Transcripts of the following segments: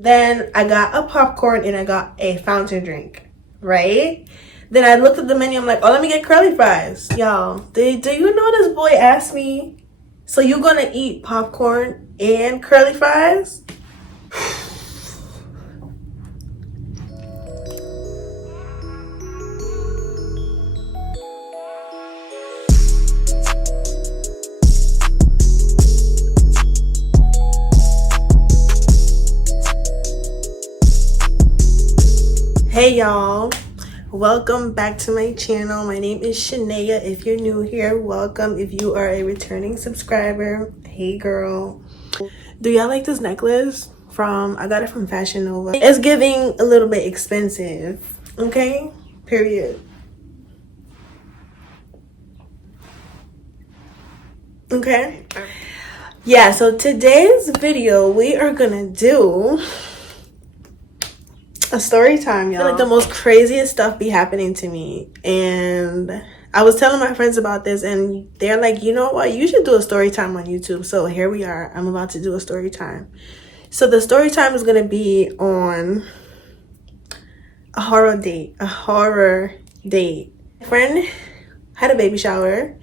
Then I got a popcorn and I got a fountain drink, right? Then I looked at the menu. I'm like, oh, let me get curly fries. Y'all, do you know this boy asked me, so you gonna eat popcorn and curly fries? Hey y'all, welcome back to my channel. My name is Shania. If you're new here, welcome. If you are a returning subscriber, hey girl. Do y'all like this necklace? I got it from Fashion Nova. It's giving a little bit expensive, okay? Period. Okay? Yeah, so today's video, we are gonna do a story time, y'all. Like the most craziest stuff be happening to me, and I was telling my friends about this, and they're like, you know what, you should do a story time on YouTube. So here we are. I'm about to do a story time. So the story time is gonna be on a horror date. My friend had a baby shower,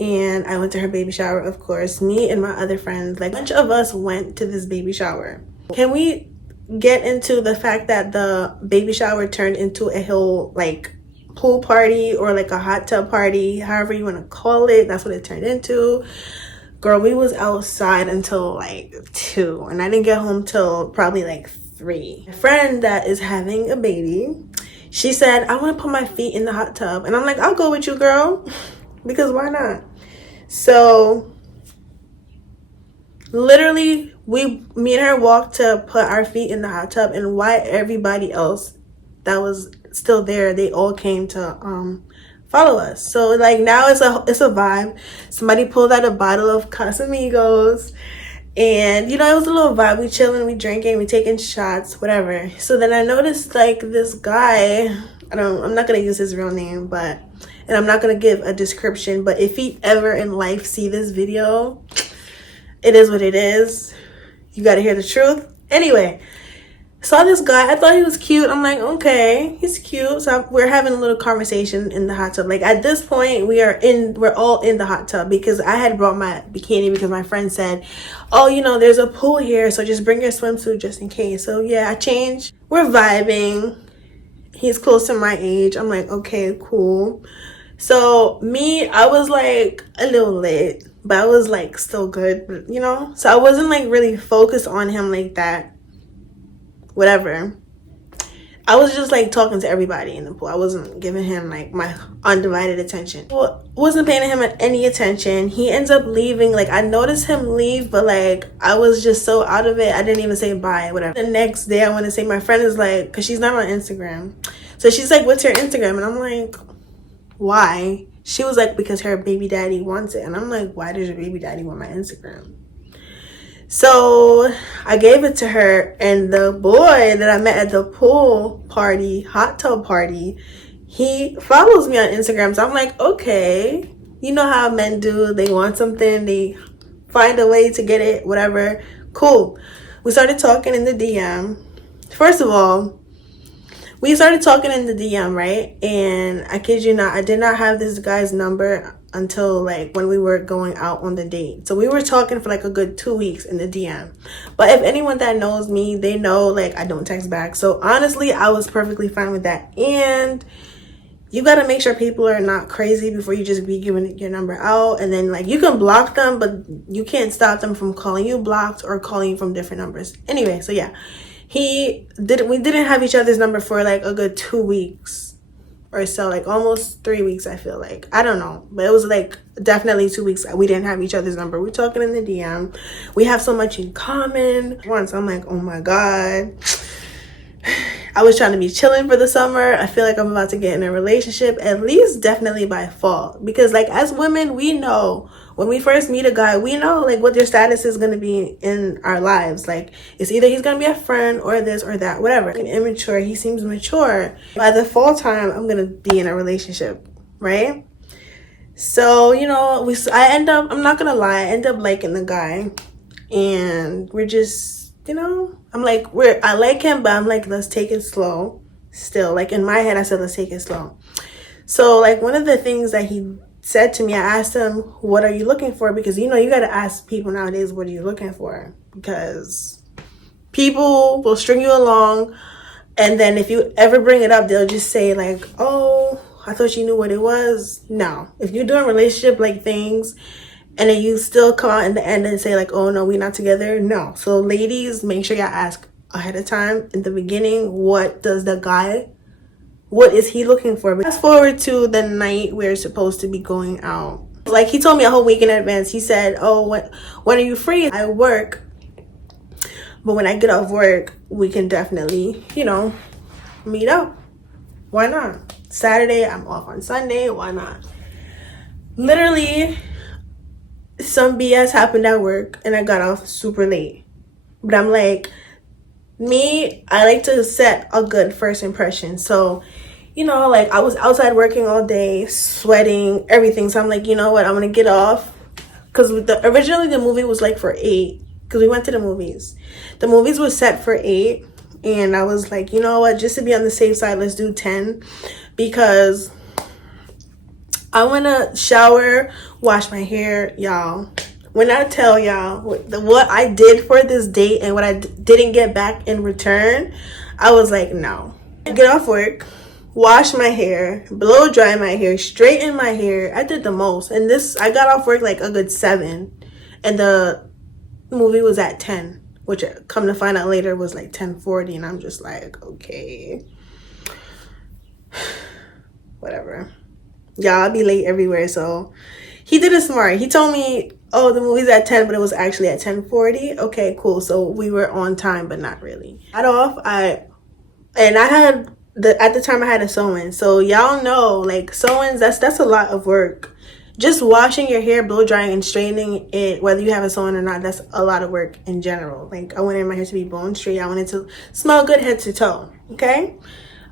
and I went to her baby shower, of course. Me and my other friends, like a bunch of us went to this baby shower. Can we get into the fact that the baby shower turned into a whole like pool party or like a hot tub party, however you want to call it? That's what it turned into. Girl, we was outside until like 2, and I didn't get home till probably like 3. My friend that is having a baby, she said, I want to put my feet in the hot tub, and I'm like, I'll go with you, girl, because why not? So literally, me and her walked to put our feet in the hot tub, and why everybody else that was still there, they all came to follow us. So like now it's a vibe. Somebody pulled out a bottle of Casamigos, and you know, it was a little vibe. We chilling, we drinking, we taking shots, whatever. So then I noticed like this guy, I'm not gonna use his real name, but, and I'm not gonna give a description, but if he ever in life see this video, it is what it is. You gotta hear the truth. Anyway, saw this guy. I thought he was cute. I'm like, okay, he's cute. So we're having a little conversation in the hot tub. Like at this point, we're all in the hot tub, because I had brought my bikini because my friend said, oh, you know, there's a pool here, so just bring your swimsuit just in case. So yeah, I changed. We're vibing. He's close to my age. I'm like, okay, cool. So me, I was like a little lit, but I was like still good, you know? So I wasn't like really focused on him like that. Whatever. I was just like talking to everybody in the pool. I wasn't giving him like my undivided attention. Well, wasn't paying him any attention. He ends up leaving. Like I noticed him leave, but like I was just so out of it, I didn't even say bye, whatever. The next day I want to say, my friend is like, because she's not on Instagram, so she's like, what's your Instagram? And I'm like, why? She was like, because her baby daddy wants it. And I'm like, why does your baby daddy want my Instagram? So I gave it to her, and the boy that I met at the pool party, hot tub party, he follows me on Instagram. So I'm like, okay, you know how men do, they want something, they find a way to get it, whatever. Cool. We started talking in the DM. First of all, we started talking in the DM, right? And I kid you not, I did not have this guy's number until like when we were going out on the date. So we were talking for like a good 2 weeks in the DM. But if anyone that knows me, they know like I don't text back. So honestly, I was perfectly fine with that. And you got to make sure people are not crazy before you just be giving your number out. And then like you can block them, but you can't stop them from calling you blocked or calling you from different numbers. Anyway, so yeah. We didn't have each other's number for like a good 2 weeks or so, like almost 3 weeks, I feel like. I don't know, but it was like definitely 2 weeks we didn't have each other's number. We're talking in the DM. We have so much in common. Once I'm like, oh my God. I was trying to be chilling for the summer. I feel like I'm about to get in a relationship, at least definitely by fall. Because like as women, we know when we first meet a guy, we know like what their status is going to be in our lives. Like it's either he's going to be a friend or this or that, whatever. And immature, he seems mature. By the fall time, I'm going to be in a relationship, right? So, you know, I'm not going to lie, I end up liking the guy. And we're just you know, I'm like, I like him, but I'm like, let's take it slow. Still, like in my head, I said, let's take it slow. So like one of the things that he said to me, I asked him, what are you looking for? Because you know, you got to ask people nowadays, what are you looking for? Because people will string you along, and then if you ever bring it up, they'll just say like, oh, I thought you knew what it was. No, if you're doing relationship like things and then you still come out in the end and say like, oh no, we're not together. No. So ladies, make sure y'all ask ahead of time in the beginning, what is he looking for? Fast forward to the night we're supposed to be going out. Like he told me a whole week in advance. He said, oh, when are you free? I work, but when I get off work, we can definitely, you know, meet up. Why not? Saturday, I'm off on Sunday. Why not? Literally, some BS happened at work and I got off super late. But I'm like, I like to set a good first impression. So, you know, like I was outside working all day, sweating, everything. So I'm like, you know what? I'm going to get off. Because originally the movie was like for 8. Because we went to the movies. The movies were set for 8. And I was like, you know what? Just to be on the safe side, let's do 10. Because I want to shower, wash my hair, y'all. When I tell y'all what I did for this date and what I didn't get back in return, I was like, no. Get off work, wash my hair, blow dry my hair, straighten my hair. I did the most. And I got off work like a good 7. And the movie was at 10, which come to find out later was like 10:40. And I'm just like, okay. Whatever. Y'all, I'll be late everywhere. So he did it smart. He told me, oh, the movie's at 10, but it was actually at 10:40. Okay, cool. So we were on time, but not really. Got off. At the time I had a sew-in. So y'all know, like sew-ins, that's a lot of work. Just washing your hair, blow drying, and straightening it, whether you have a sew-in or not, that's a lot of work in general. Like I wanted my hair to be bone straight. I wanted to smell good head to toe. Okay.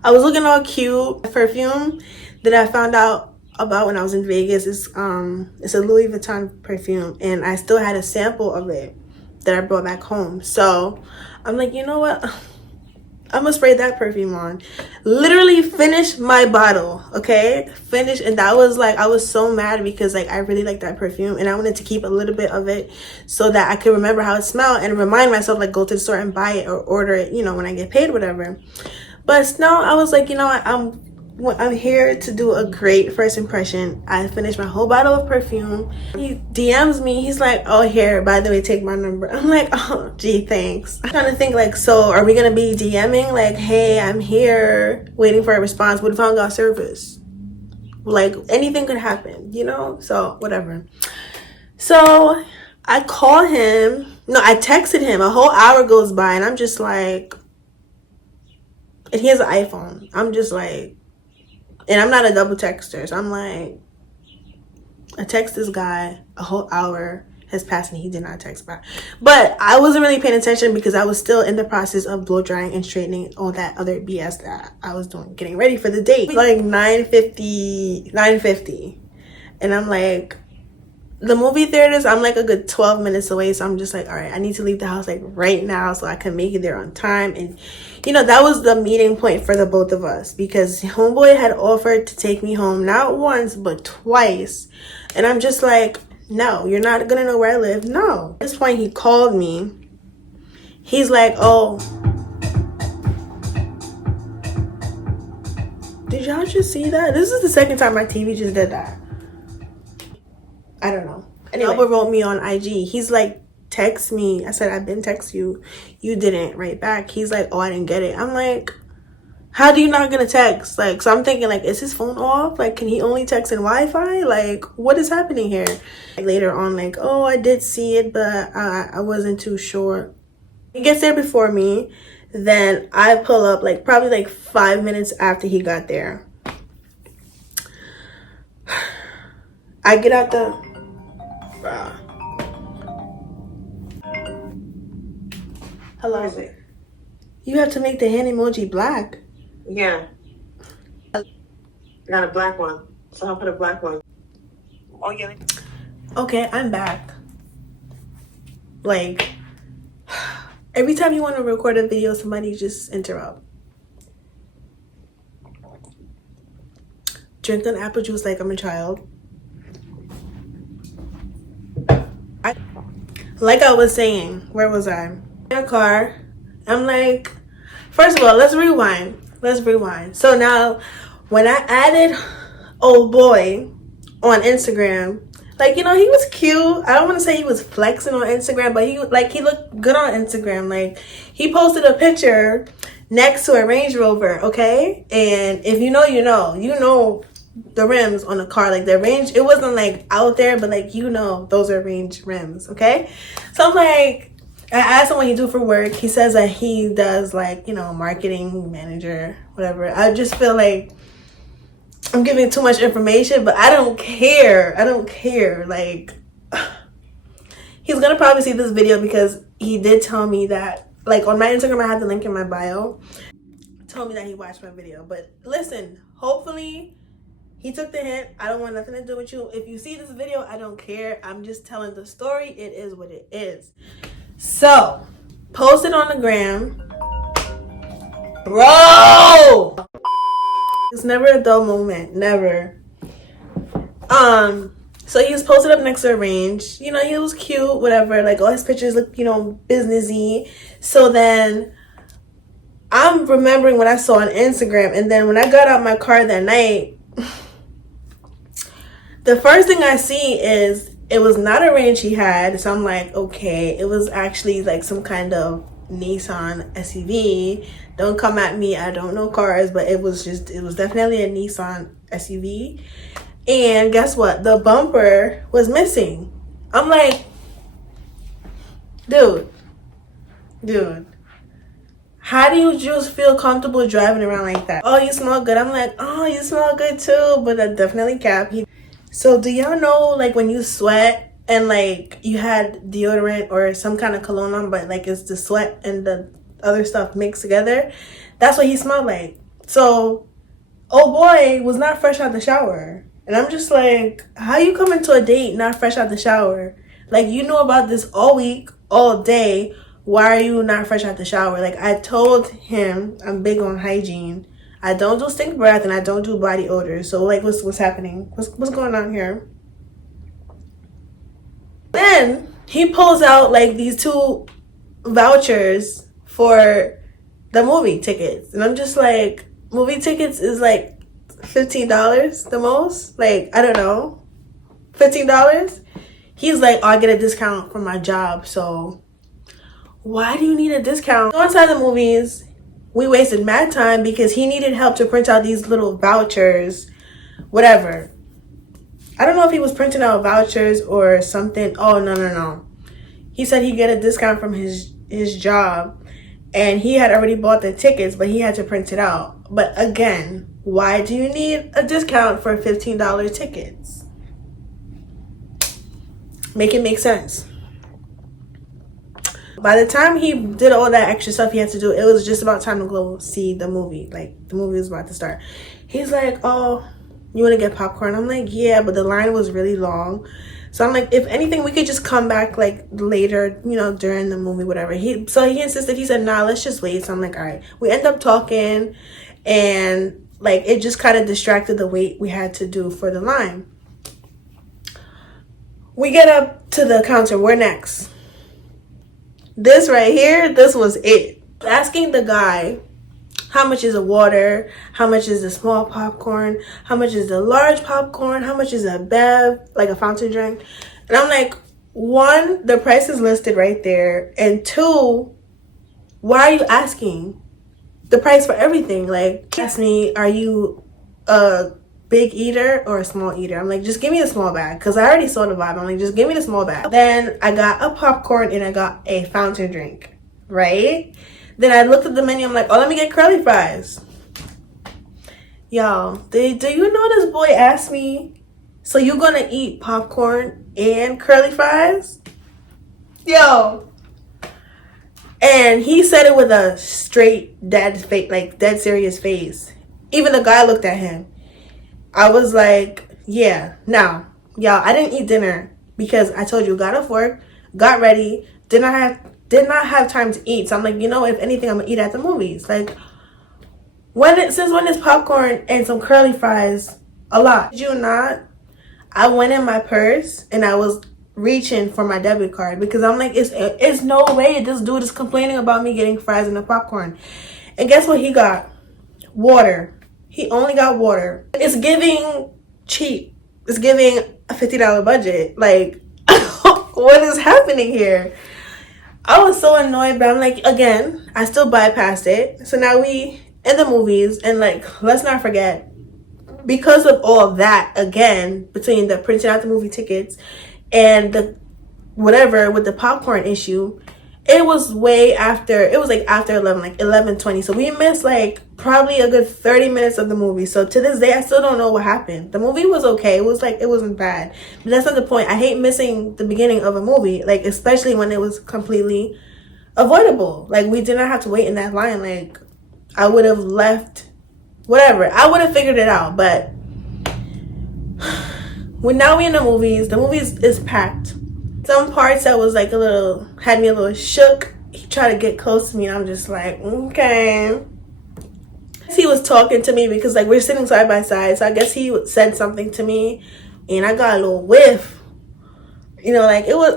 I was looking all cute. Perfume that I found out about when I was in Vegas is it's a Louis Vuitton perfume, and I still had a sample of it that I brought back home. So I'm like, you know what? I'm gonna spray that perfume on. Literally finished my bottle, okay? Finished, and that was like, I was so mad because like I really like that perfume and I wanted to keep a little bit of it so that I could remember how it smelled and remind myself, like go to the store and buy it or order it, you know, when I get paid, whatever. But no, I was like, you know what, I'm here to do a great first impression. I finished my whole bottle of perfume. He DMs me. He's like, oh, here, by the way, take my number. I'm like, oh, gee, thanks. I'm trying to think like, so are we going to be DMing? Like, hey, I'm here waiting for a response. What if I don't got service? Like, anything could happen, you know? So, whatever. So, I call him. No, I texted him. A whole hour goes by, and I'm just like, and he has an iPhone. I'm just like, and I'm not a double texter. So I'm like, I text this guy, a whole hour has passed and he did not text back. But I wasn't really paying attention because I was still in the process of blow drying and straightening all that other BS that I was doing, getting ready for the date. Like 9:50. And I'm like, the movie theaters, I'm like a good 12 minutes away. So I'm just like, all right, I need to leave the house like right now so I can make it there on time. And, you know, that was the meeting point for the both of us because homeboy had offered to take me home, not once, but twice. And I'm just like, no, you're not going to know where I live. No. At this point, he called me. He's like, oh, did y'all just see that? This is the second time my TV just did that. I don't know. Anyway, Albert wrote me on IG. He's like, text me. I said, I've been text you. You didn't write back. He's like, oh, I didn't get it. I'm like, how do you not gonna text? Like, so I'm thinking like, is his phone off? Like, can he only text in Wi-Fi? Like, what is happening here? Like, later on, like, oh, I did see it, but I wasn't too sure. He gets there before me. Then I pull up like probably like 5 minutes after he got there. I get out the... Hello. What is it? You have to make the hand emoji black. Yeah. I got a black one. So I'll put a black one. Oh, yeah. Okay, I'm back. Like, Every time you want to record a video, somebody just interrupt. Drinking apple juice like I'm a child. Like I was saying, where was I? In a car. I'm like, first of all, let's rewind. So now, when I added old boy on Instagram, like, you know, he was cute. I don't want to say he was flexing on Instagram, but he looked good on Instagram. Like, he posted a picture next to a Range Rover, okay? And if you know, you know the rims on the car, like the Range, it wasn't like out there, but like, you know, those are Range rims, okay? So I'm like, I asked him what he do for work. He says that he does, like, you know, marketing manager, whatever. I just feel like I'm giving too much information, but I don't care. Like, he's gonna probably see this video because he did tell me that, like, on my Instagram, I have the link in my bio. Told me that he watched my video. But listen, hopefully he took the hint. I don't want nothing to do with you. If you see this video, I don't care. I'm just telling the story. It is what it is. So, post it on the gram. Bro! It's never a dull moment. Never. So he was posted up next to a Range. You know, he was cute, whatever. Like, all his pictures look, you know, businessy. So then I'm remembering what I saw on Instagram. And then when I got out my car that night, the first thing I see is it was not a Range he had. So I'm like, okay, it was actually like some kind of Nissan SUV. Don't come at me, I don't know cars, but it was definitely a Nissan SUV. And guess what? The bumper was missing. I'm like, dude, how do you just feel comfortable driving around like that? Oh, you smell good. I'm like, oh, you smell good too, but that definitely cap. So do y'all know, like, when you sweat and like you had deodorant or some kind of cologne on, but like it's the sweat and the other stuff mixed together? That's what he smelled like. So, oh boy was not fresh out the shower. And I'm just like, how you come into a date not fresh out the shower? Like, you know about this all week, all day. Why are you not fresh out the shower? Like, I told him I'm big on hygiene. I don't do stink breath and I don't do body odor. So, like, what's happening? What's going on here? Then he pulls out like these 2 vouchers for the movie tickets. And I'm just like, movie tickets is like $15 the most. Like, I don't know, $15. He's like, oh, I get a discount from my job. So why do you need a discount? So inside the movies, we wasted mad time because he needed help to print out these little vouchers, whatever. I don't know if he was printing out vouchers or something. Oh, no. He said he'd get a discount from his job, and he had already bought the tickets, but he had to print it out. But again, why do you need a discount for $15 tickets? Make it make sense. By the time he did all that extra stuff he had to do, it was just about time to go see the movie. Like, the movie was about to start. He's like, oh, you want to get popcorn? I'm like, yeah, but the line was really long. So I'm like, if anything, we could just come back like later, you know, during the movie, whatever. So he insisted. He said, nah, let's just wait. So I'm like, all right. We end up talking, and like it just kind of distracted the wait we had to do for the line. We get up to the counter. We're next. This right here, this was it. Asking the guy, how much is a water? How much is the small popcorn? How much is the large popcorn? How much is a bev, like a fountain drink? And I'm like, 1, the price is listed right there. And 2, why are you asking the price for everything? Like, ask me, are you a big eater or a small eater? I'm like, just give me the small bag, because I already saw the vibe. I'm like, just give me the small bag. Then I got a popcorn and I got a fountain drink, right? Then I looked at the menu. I'm like, oh, let me get curly fries. Y'all, do you know this boy asked me, so you gonna eat popcorn and curly fries? Yo. And he said it with a straight dead face, like dead serious face. Even the guy looked at him. I was like, yeah. Now, y'all, I didn't eat dinner because I told you, got off work, got ready, did not have did not have time to eat. So I'm like, if anything, I'm gonna eat at the movies. Like, since when is popcorn and some curly fries a lot? Did you not? I went in my purse and I was reaching for my debit card because I'm like, it's no way this dude is complaining about me getting fries and the popcorn. And guess what he got? Water. He only got water. It's giving cheap. It's giving a $50 budget. Like, what is happening here? I was so annoyed, but I'm like, again, I still bypassed it. So now we in the movies, and like, let's not forget, because of all of that, again, between the printing out the movie tickets and the whatever with the popcorn issue, it was way after. It was like after 11, like 11:20. So we missed like probably a good 30 minutes of the movie. So to this day, I still don't know what happened. The movie was okay. It was like, it wasn't bad, but that's not the point. I hate missing the beginning of a movie, like especially when it was completely avoidable. Like, we did not have to wait in that line. Like, I would have left, whatever. I would have figured it out. But when now we in the movies is packed. Some parts that was like had me a little shook. He tried to get close to me and I'm just like, okay. He was talking to me because like we're sitting side by side. So I guess he said something to me and I got a little whiff. Like it was,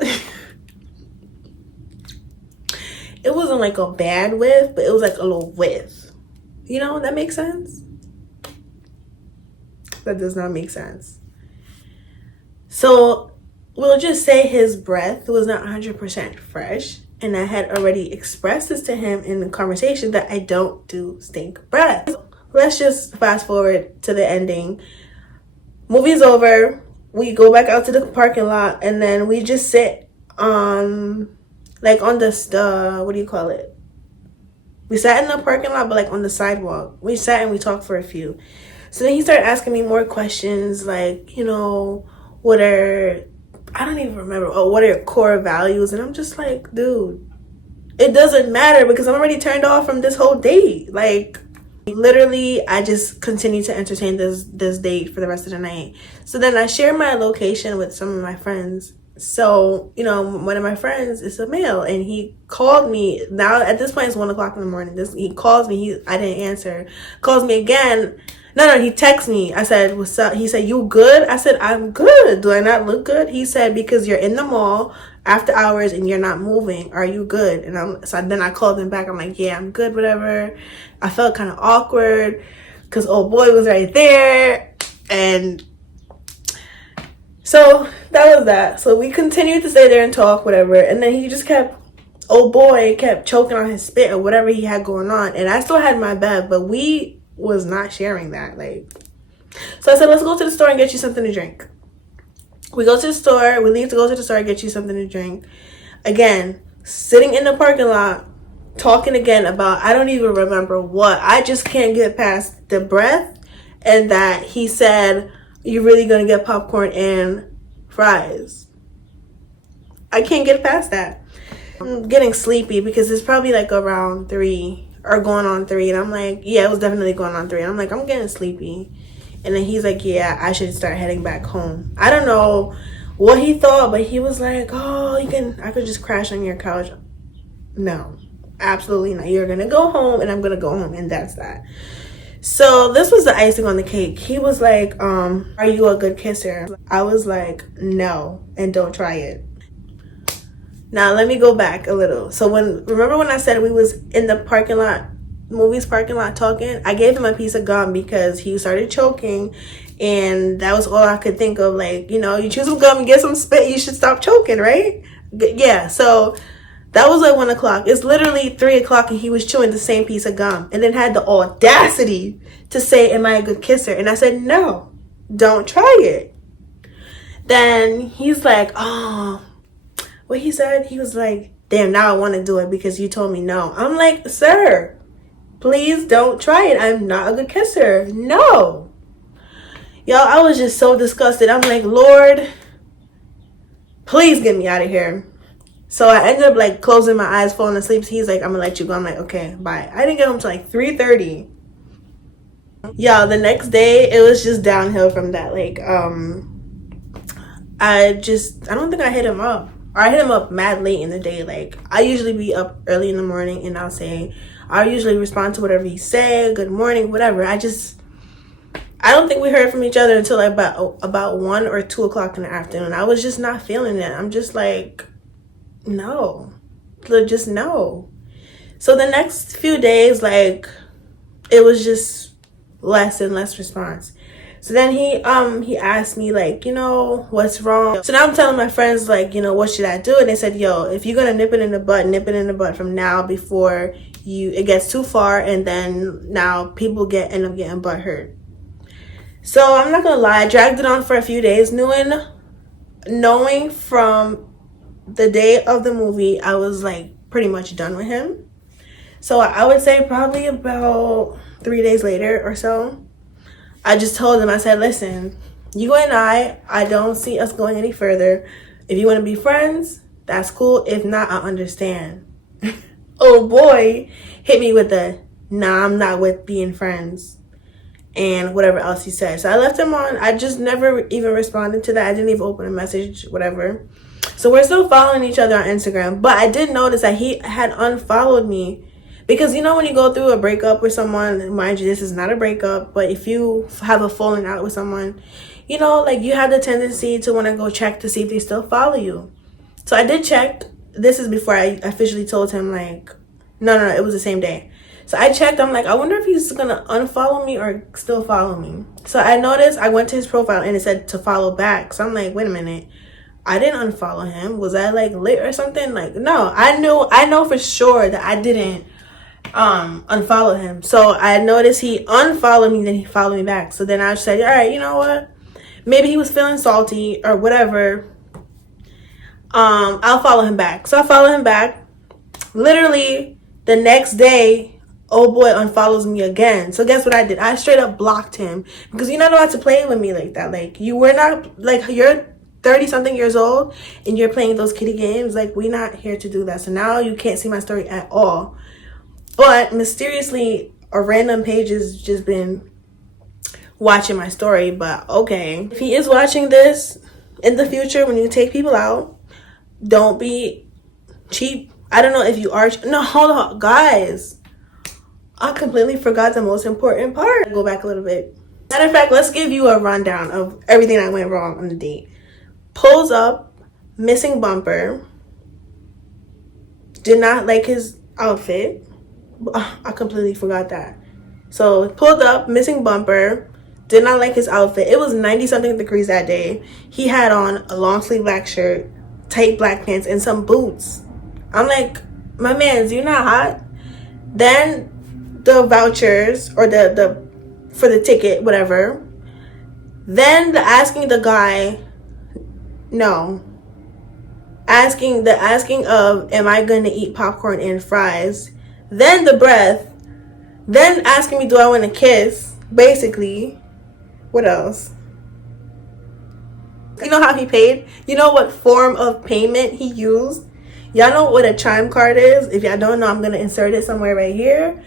it wasn't like a bad whiff, but it was like a little whiff. That makes sense? That does not make sense. So we'll just say his breath was not 100% fresh. And I had already expressed this to him in the conversation that I don't do stink breath. Let's just fast forward to the ending. Movie's over. We go back out to the parking lot and then we just sit like on the, what do you call it? We sat in the parking lot, but like on the sidewalk. We sat and we talked for a few. So then he started asking me more questions like, what are, I don't even remember, what are your core values? And I'm just like, dude, it doesn't matter because I'm already turned off from this whole date. Like, literally, I just continue to entertain this date for the rest of the night. So then I share my location with some of my friends. So, one of my friends is a male and he called me. Now, at this point, it's 1 o'clock in the morning. He calls me. I didn't answer. Calls me again. No, he texts me. I said, what's up? He said, you good? I said, I'm good. Do I not look good? He said, because you're in the mall after hours and you're not moving. Are you good? And so then I called him back. I'm like, yeah, I'm good, whatever. I felt kind of awkward because old boy was right there. And so that was that. So we continued to stay there and talk, whatever. And then he just old boy kept choking on his spit or whatever he had going on. And I still had my bed, but we was not sharing that. Like, so I said, let's go to the store and get you something to drink. We go to the store. We leave to go to the store and get you something to drink. Again, sitting in the parking lot, talking again about, I don't even remember what. I just can't get past the breath and that he said, you're really going to get popcorn and fries. I can't get past that. I'm getting sleepy because it's probably like around 3 or going on 3. And I'm like, yeah, it was definitely going on 3. And I'm like, I'm getting sleepy. And then he's like, yeah, I should start heading back home. I don't know what he thought, but he was like, oh, I could just crash on your couch. No, absolutely not. You're going to go home and I'm going to go home. And that's that. So this was the icing on the cake. He was like, are you a good kisser? I was like, no, and don't try it. Now let me go back a little. So remember when I said we was in the parking lot, movies parking lot talking? I gave him a piece of gum because he started choking and that was all I could think of. Like, you chew some gum and get some spit, you should stop choking, right? Yeah, so that was like 1 o'clock. It's literally 3 o'clock and he was chewing the same piece of gum and then had the audacity to say, am I a good kisser? And I said, no, don't try it. Then he's like, oh, what he said? He was like, damn, now I want to do it because you told me no. I'm like, sir, please don't try it. I'm not a good kisser. No. Y'all, I was just so disgusted. I'm like, Lord, please get me out of here. So I ended up like closing my eyes, falling asleep. So he's like, I'm gonna let you go. I'm like, okay, bye. I didn't get home till like 3:30. Y'all, the next day it was just downhill from that. Like, I don't think I hit him up. or I hit him up mad late in the day. Like, I usually be up early in the morning, and I'll usually respond to whatever he say, good morning, whatever. I don't think we heard from each other until like about 1 or 2 o'clock in the afternoon. I was just not feeling it. I'm just like, no, just no. So the next few days, like, it was just less and less response. So then he asked me, like, what's wrong? So now I'm telling my friends, like, what should I do? And they said, yo, if you're gonna nip it in the butt, nip it in the butt from now before it gets too far, and then now people end up getting butt hurt. So I'm not gonna lie, I dragged it on for a few days, knowing from the day of the movie I was like pretty much done with him. So I would say probably about 3 days later or so, I just told him, I said, listen, you and I don't see us going any further. If you want to be friends, that's cool. If not, I understand. Oh boy, hit me with the, nah, I'm not with being friends, and whatever else he said. So I left him on. I just never even responded to that. I didn't even open a message, whatever. So we're still following each other on Instagram. But I did notice that he had unfollowed me. Because when you go through a breakup with someone, mind you, this is not a breakup, but if you have a falling out with someone, like, you have the tendency to want to go check to see if they still follow you. So I did check. This is before I officially told him, like, no, it was the same day. So I checked. I'm like, I wonder if he's going to unfollow me or still follow me. So I noticed, I went to his profile and it said to follow back. So I'm like, wait a minute. I didn't unfollow him. Was I like lit or something? Like, no, I know for sure that I didn't unfollow him. So I noticed he unfollowed me, then he followed me back. So then I said, all right, you know what? Maybe he was feeling salty or whatever. I'll follow him back. So I follow him back. Literally the next day, oh boy unfollows me again. So guess what I did? I straight up blocked him, because you're not allowed to play with me like that. Like, we're not, like, you're 30 something years old and you're playing those kiddie games. Like, we're not here to do that. So now you can't see my story at all. But mysteriously, a random page has just been watching my story. But okay, if he is watching this in the future, when you take people out, don't be cheap. I don't know if you are. No, hold on, guys. I completely forgot the most important part. Go back a little bit. Matter of fact, let's give you a rundown of everything that went wrong on the date. Pulls up, missing bumper. Did not like his outfit. I completely forgot that. So pulled up, missing bumper. Did not like his outfit. It was 90 something degrees that day. He had on a long sleeve black shirt, tight black pants, and some boots. I'm like, my man, you're not hot. Then the vouchers, or the for the ticket, whatever. Then the asking the guy, no. Asking of, am I gonna eat popcorn and fries? Then the breath. Then asking me, do I want to kiss? Basically. What else? You know how he paid? You know what form of payment he used? Y'all know what a chime card is? If y'all don't know, I'm gonna insert it somewhere right here.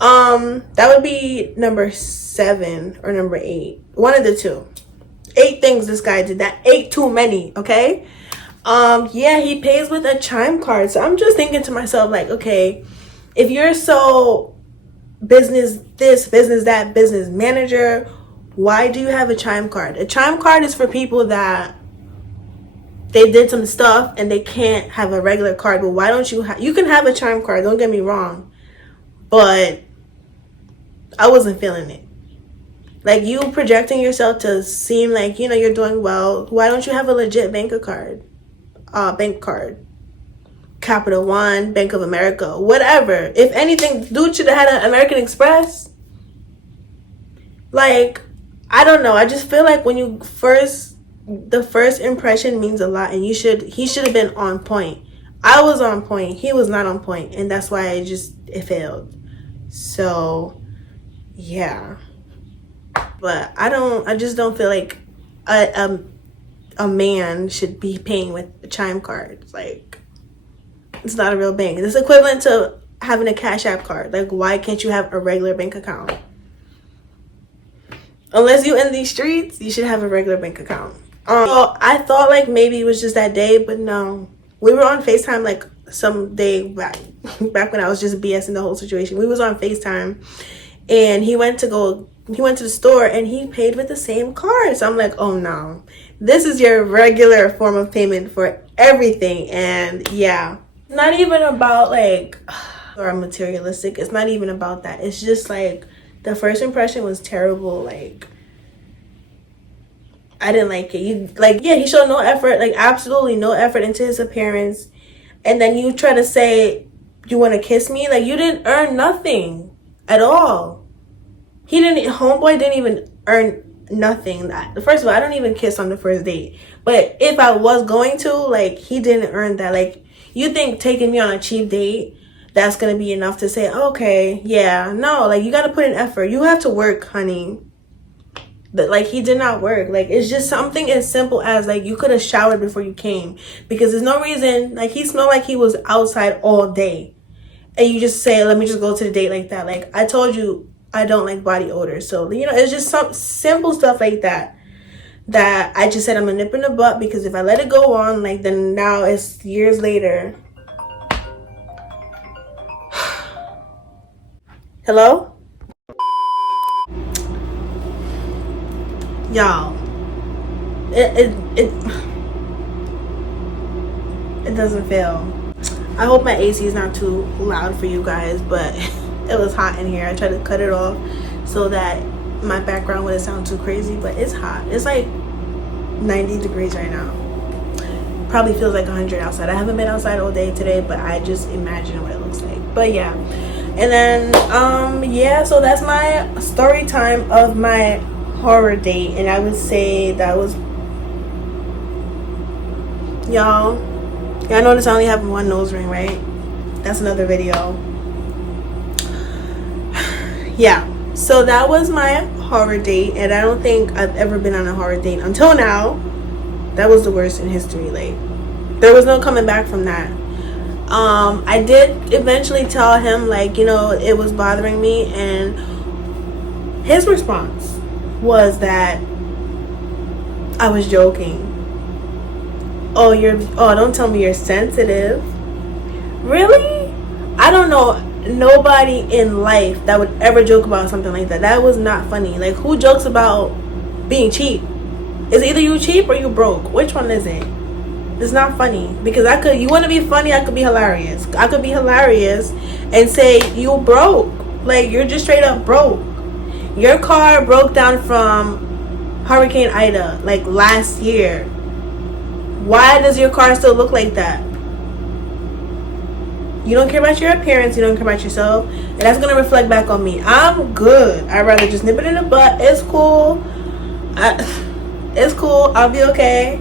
That would be number 7 or number 8. One of the two. 8 things this guy did. That 8 too many, okay? Yeah, he pays with a chime card. So I'm just thinking to myself, like, okay, if you're so business this, business that, business manager, why do you have a chime card? A chime card is for people that they did some stuff and they can't have a regular card. But why don't you you can have a chime card, don't get me wrong, but I wasn't feeling it. Like, you projecting yourself to seem like, you're doing well. Why don't you have a legit bank card? Bank card. Capital One, Bank of America, whatever. If anything, dude should have had an American Express. Like, I don't know. I just feel like when the first impression means a lot, and he should have been on point. I was on point. He was not on point, and that's why it failed. So, yeah. But I just don't feel like a man should be paying with chime cards. Like, it's not a real bank. It's equivalent to having a Cash App card. Like, why can't you have a regular bank account? Unless you're in these streets, you should have a regular bank account. So I thought like maybe it was just that day, but no. We were on FaceTime like some day back, back when I was just BSing the whole situation. We was on FaceTime, and he went to the store and he paid with the same card. So I'm like, oh no, this is your regular form of payment for everything. And yeah, not even about like or materialistic. It's not even about that. It's just like the first impression was terrible. Like I didn't like it. You like, yeah, he showed no effort, like absolutely no effort into his appearance. And then you try to say you want to kiss me, like you didn't earn nothing at all. He didn't. Homeboy didn't even earn nothing. That first of all, I don't even kiss on the first date. But if I was going to, like, he didn't earn that. Like, you think taking me on a cheap date, that's gonna be enough to say, okay, yeah, no. Like, you gotta put in effort. You have to work, honey. But like he did not work. Like it's just something as simple as like you could have showered before you came, because there's no reason. Like he smelled like he was outside all day, and you just say, let me just go to the date like that. Like I told you, I don't like body odor. So it's just some simple stuff like that that I just said I'm a nip in the butt, because if I let it go on, like then now it's years later. Hello, y'all. It doesn't fail. I hope my AC is not too loud for you guys, but it was hot in here. I tried to cut it off so that my background wouldn't sound too crazy, but it's hot. It's like 90 degrees right now. Probably feels like 100 outside. I haven't been outside all day today, but I just imagine what it looks like. But yeah. And then yeah, so that's my story time of my horror date, and I would say that was, y'all notice I only have one nose ring, right? That's another video. Yeah, so that was my horror date, and I don't think I've ever been on a horror date until now. That was the worst in history. Like there was no coming back from that. I did eventually tell him, like, it was bothering me, and his response was that I was joking. Oh, don't tell me you're sensitive. Really? I don't know nobody in life that would ever joke about something like that. That was not funny. Like, who jokes about being cheap? Is either you cheap or you broke. Which one is it? It's not funny. Because you want to be funny, I could be hilarious. I could be hilarious and say you broke. Like, you're just straight up broke. Your car broke down from Hurricane Ida, like, last year. Why does your car still look like that? You don't care about your appearance. You don't care about yourself. And that's going to reflect back on me. I'm good. I'd rather just nip it in the butt. It's cool. It's cool. I'll be okay.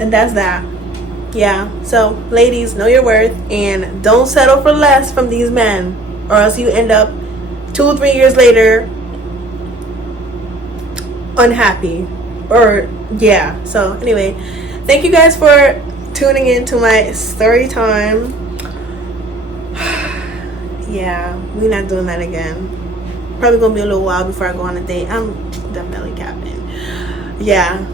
And that's that. Yeah. So, ladies, know your worth. And don't settle for less from these men. Or else you end up 2 or 3 years later unhappy. Or, yeah. So, anyway. Thank you guys for tuning in to my story time. Yeah, we're not doing that again. Probably gonna be a little while before I go on a date. I'm definitely capping. Yeah,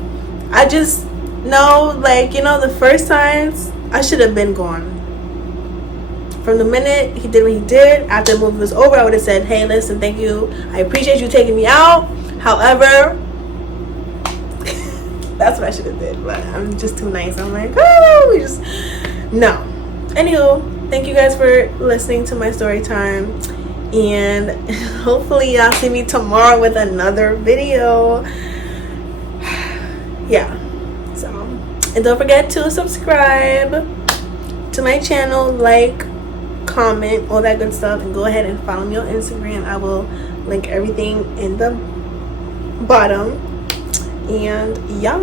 I just know, like, the first times I should have been gone. From the minute he did what he did, after the movie was over, I would have said, hey, listen, thank you, I appreciate you taking me out. However, that's what I should have did, but I'm just too nice. I'm like, no. Anywho, thank you guys for listening to my story time, and hopefully y'all see me tomorrow with another video. Yeah. So, and don't forget to subscribe to my channel, like, comment, all that good stuff, and go ahead and follow me on Instagram. I will link everything in the bottom. And yeah.